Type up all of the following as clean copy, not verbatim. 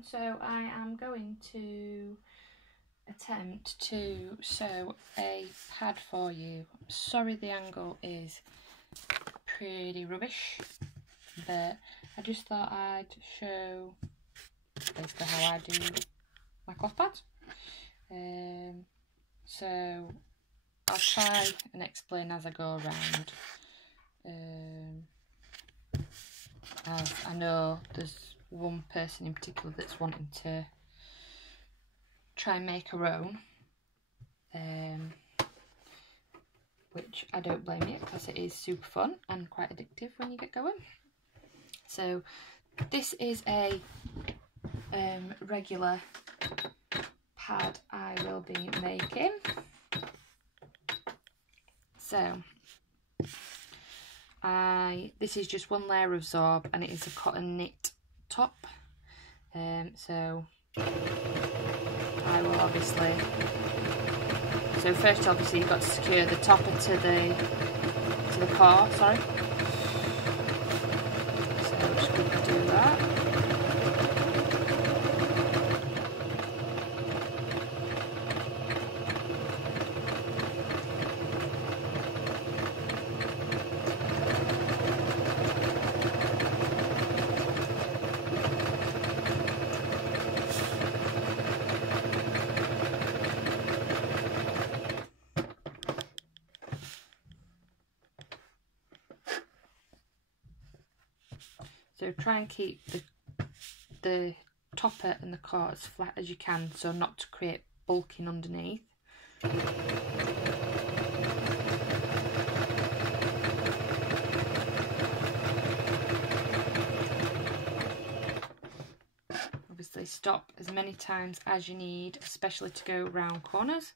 everyone, so I am going to attempt to sew a pad for you. I'm sorry the angle is pretty rubbish, but I just thought I'd show basically how I do my cloth pads. So I'll try and explain as I go around. As I know there's one person in particular that's wanting to try and make her own, which I don't blame you, because it is super fun and quite addictive when you get going. So this is a regular pad I will be making. So this is just one layer of Zorb and it is a cotton knit top. So I will obviously, so first obviously you've got to secure the topper to the core, sorry. So I'm just going to do that. So try and keep the topper and the core as flat as you can, so not to create bulking underneath. Obviously stop as many times as you need, especially to go round corners.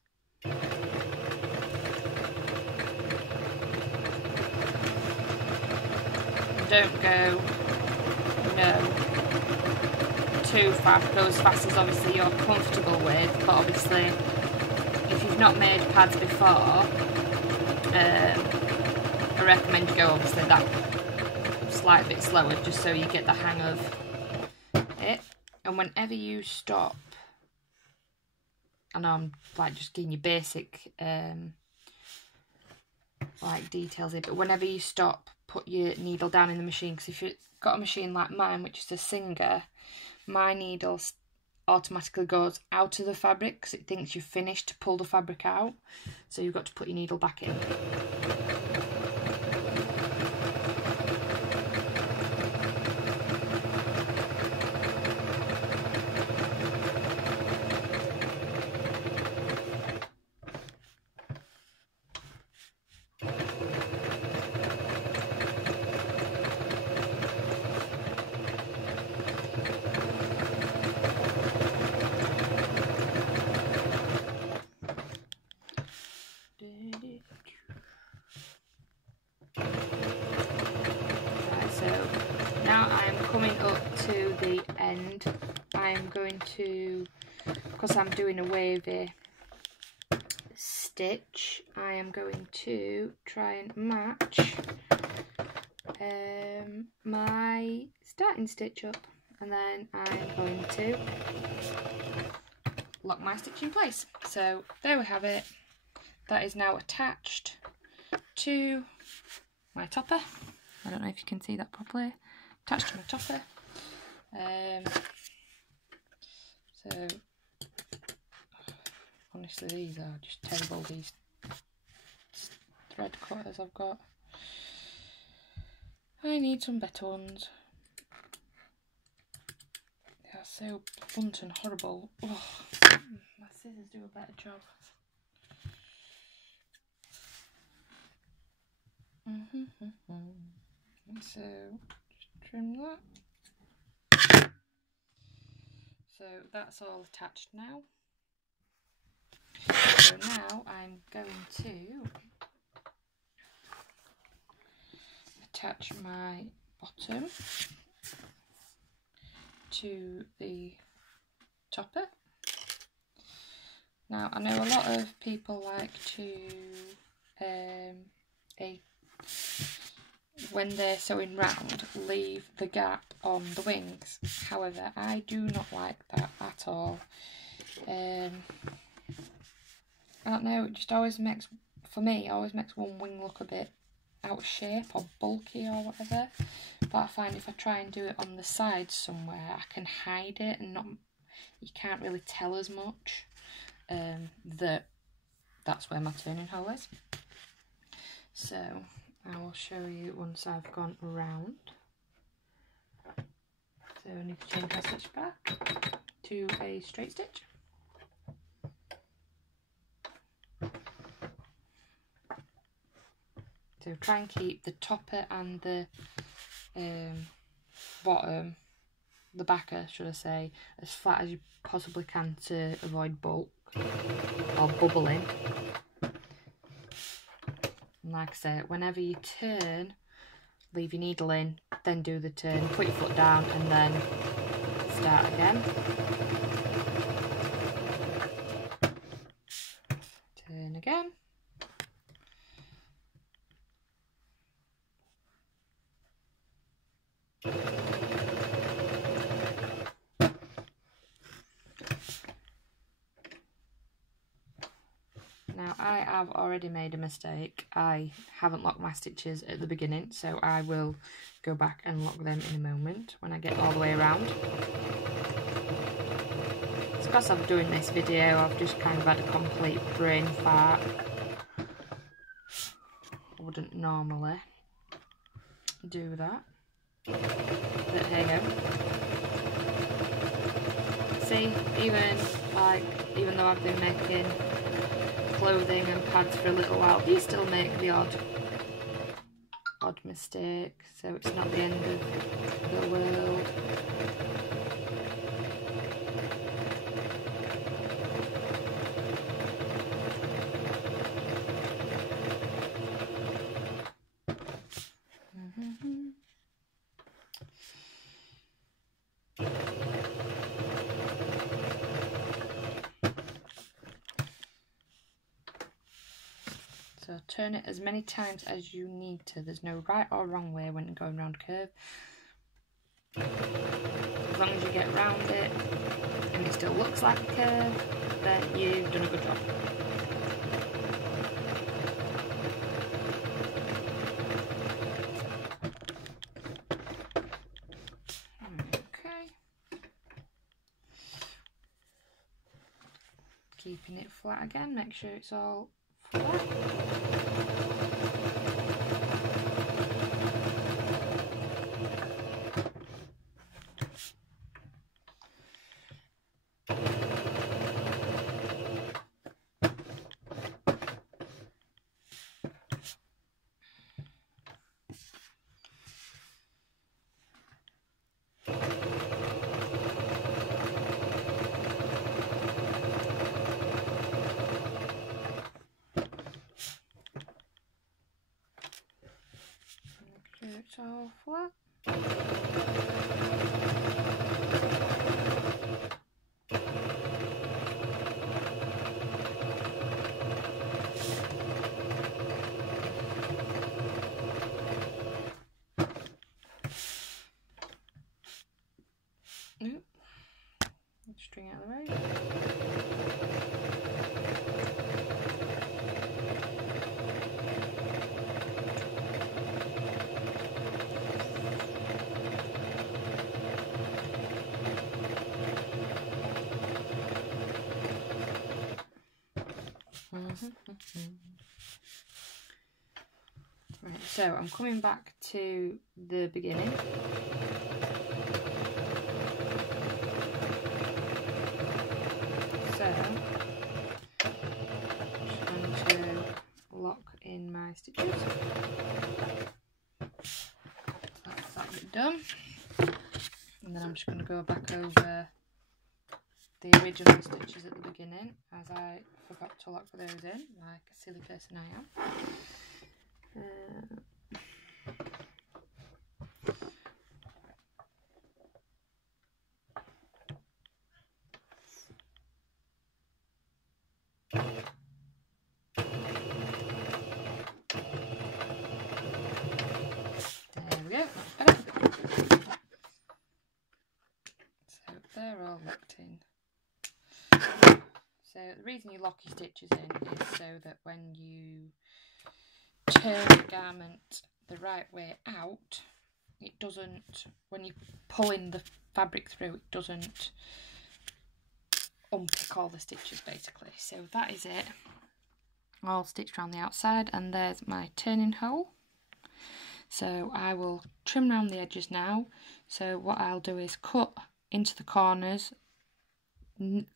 Don't go too fast, go as fast as obviously you're comfortable with, but obviously if you've not made pads before, I recommend you go obviously that slight bit slower, just so you get the hang of it. And whenever you stop, I know I'm like just giving you basic like details here, but whenever you stop, put your needle down in the machine, because if you've got a machine like mine, which is a Singer, my needle automatically goes out of the fabric because it thinks you've finished to pull the fabric out, so you've got to put your needle back in. Now I'm coming up to the end. I'm going to, because I'm doing a wavy stitch, I am going to try and match my starting stitch up, and then I'm going to lock my stitch in place. So there we have it. That is now attached to my topper. I don't know if you can see that properly. Attached to my topper. So honestly, these are just terrible, these thread cutters I've got. I need some better ones. They are so blunt and horrible. Oh, my scissors do a better job. So just trim that. So that's all attached now. So now I'm going to attach my bottom to the topper. Now I know a lot of people like to when they're sewing round, leave the gap on the wings. However, I do not like that at all. I don't know, it just always makes, for me, it always makes one wing look a bit out of shape or bulky or whatever. But I find if I try and do it on the sides somewhere, I can hide it and not, you can't really tell as much that's where my turning hole is. So I will show you once I've gone around. So I need to change my stitch back to a straight stitch. So try and keep the topper and the bottom, the backer should I say, as flat as you possibly can to avoid bulk or bubbling. And like I say, whenever you turn, leave your needle in, then do the turn, put your foot down and then start again. Turn again. Now I have already made a mistake. I haven't locked my stitches at the beginning, so I will go back and lock them in a moment when I get all the way around. It's because I'm doing this video, I've just kind of had a complete brain fart. I wouldn't normally do that, but hey ho. See, even though I've been making clothing and pads for a little while, you still make the odd mistake, so it's not the end of the world. So turn it as many times as you need to. There's no right or wrong way when going around a curve. As long as you get around it and it still looks like a curve, then you've done a good job. Okay. Keeping it flat again, make sure it's all flat. It's all flat. Oop. String out of the way. Right, so I'm coming back to the beginning. So I'm just going to lock in my stitches. That's that bit done. And then I'm just going to go back over the original stitches at the beginning, as I forgot to lock those in, like a silly person I am. they're all locked in. So the reason you lock your stitches in is so that when you turn the garment the right way out, it doesn't, when you're pulling the fabric through, it doesn't unpick all the stitches basically. So that is it, all stitched around the outside, and there's my turning hole. So I will trim around the edges now. So what I'll do is cut into the corners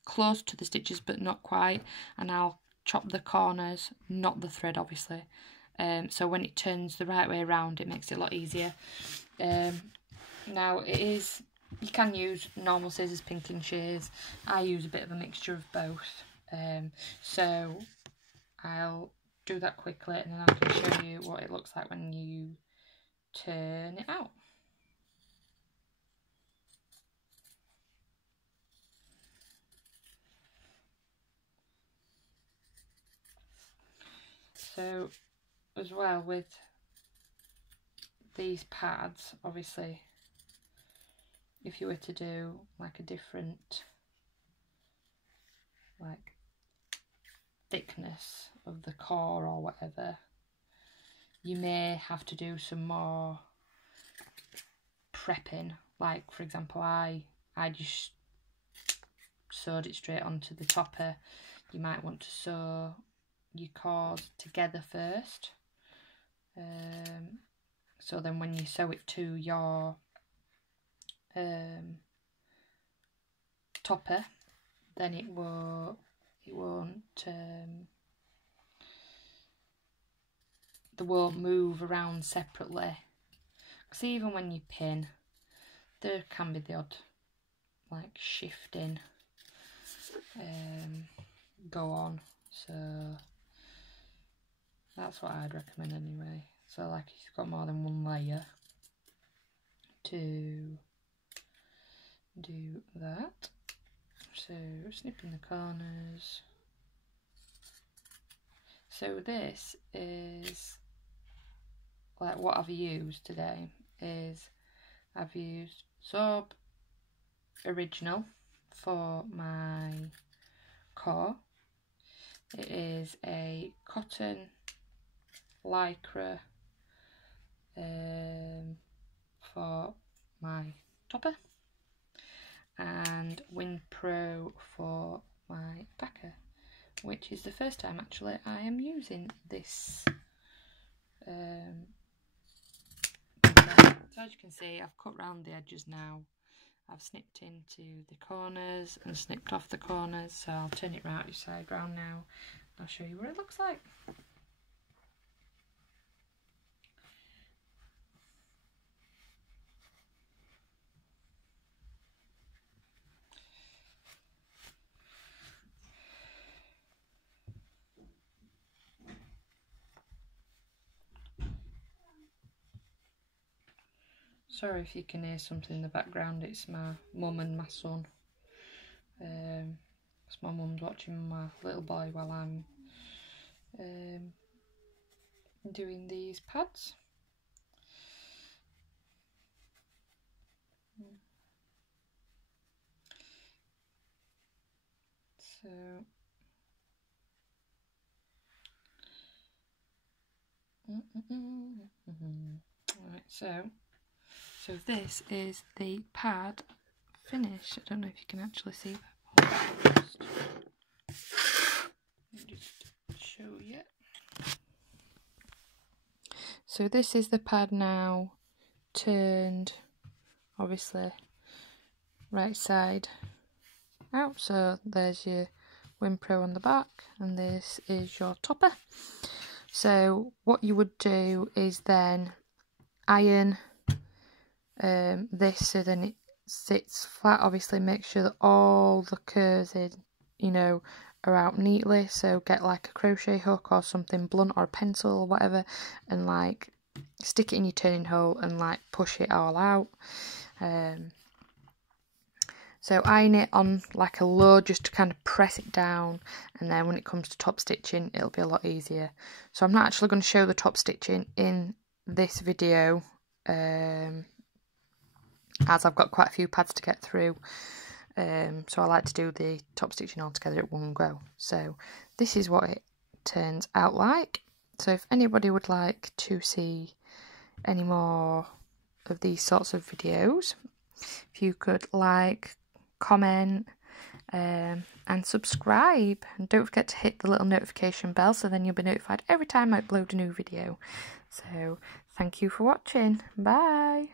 close to the stitches but not quite, and I'll chop the corners, not the thread obviously, so when it turns the right way around it makes it a lot easier. Now you can use normal scissors, pinking shears. I use a bit of a mixture of both, so I'll do that quickly and then I can show you what it looks like when you turn it out. So as well with these pads, obviously if you were to do like a different like thickness of the core or whatever, you may have to do some more prepping. Like for example, I just sewed it straight onto the topper. You might want to sew your cores together first, so then when you sew it to your topper, then it won't they won't move around separately, because even when you pin there can be the odd like shifting go on, so that's what I'd recommend anyway. So like if you've got more than one layer, to do that. So snipping the corners. So this is like what I've used today is I've used Zorb Original for my core. It is a cotton lycra for my topper, and Winpro for my backer, which is the first time actually I am using this. So as you can see, I've cut round the edges now. I've snipped into the corners and snipped off the corners, so I'll turn it right side round now. I'll show you what it looks like. Sorry if you can hear something in the background, it's my mum and my son. My mum's watching my little boy while I'm doing these pads. So right, so this is the pad finish. I don't know if you can actually see that. Just show you. So this is the pad now, turned obviously right side out. So there's your Winpro on the back, and this is your topper. So what you would do is then iron this so then it sits flat. Obviously make sure that all the curves are out neatly, so get like a crochet hook or something blunt or a pencil or whatever, and like stick it in your turning hole and like push it all out. So iron it on like a low just to kind of press it down, and then when it comes to top stitching it'll be a lot easier. So I'm not actually going to show the top stitching in this video, as I've got quite a few pads to get through. so I like to do the top stitching all together at one go. So this is what it turns out like. So if anybody would like to see any more of these sorts of videos, if you could like, comment, and subscribe, and don't forget to hit the little notification bell so then you'll be notified every time I upload a new video. So thank you for watching. Bye.